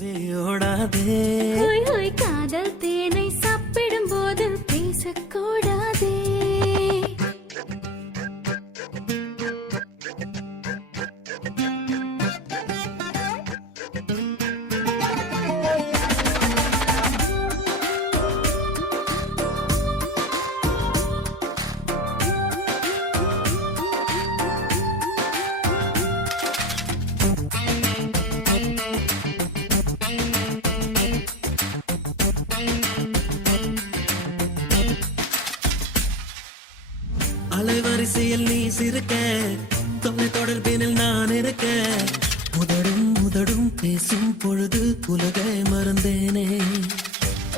பூவையோடாதே ஹோய் ஹோய் காதல் தேனை சாப்பிடும் போது பேசக்கூடாதே. அலைவரிசையில் நீ சிரிக்க தொலை தொடர்பினில் நான் இருக்க முதடும் முதடும் பேசும் பொழுது உலகை மறந்தேனே.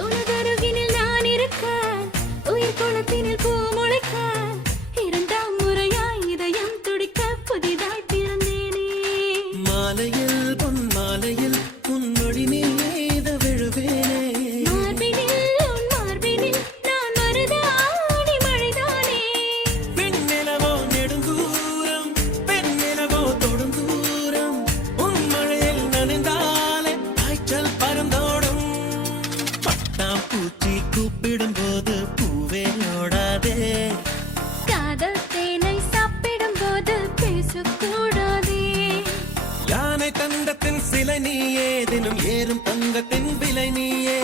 உனதருகினில் நான் இருக்க உயிர் குளத்தினில் பூ முளைக்க இரண்டாம் முறையாய் இதயம் துடிக்க புதிதாய் பிறந்தேனே. மாலையில் பொன் மாலையில் உன்னொழி நீத விழுவேனே. பூச்சி கூப்பிடும் போது பூவையோடாதே காதல் தேனை சாப்பிடும் போது பேசக்கூடாதே. யானை தங்கத்தின் சிலை நீயே தினம் ஏறும் தங்கத்தின் விலை நீயே.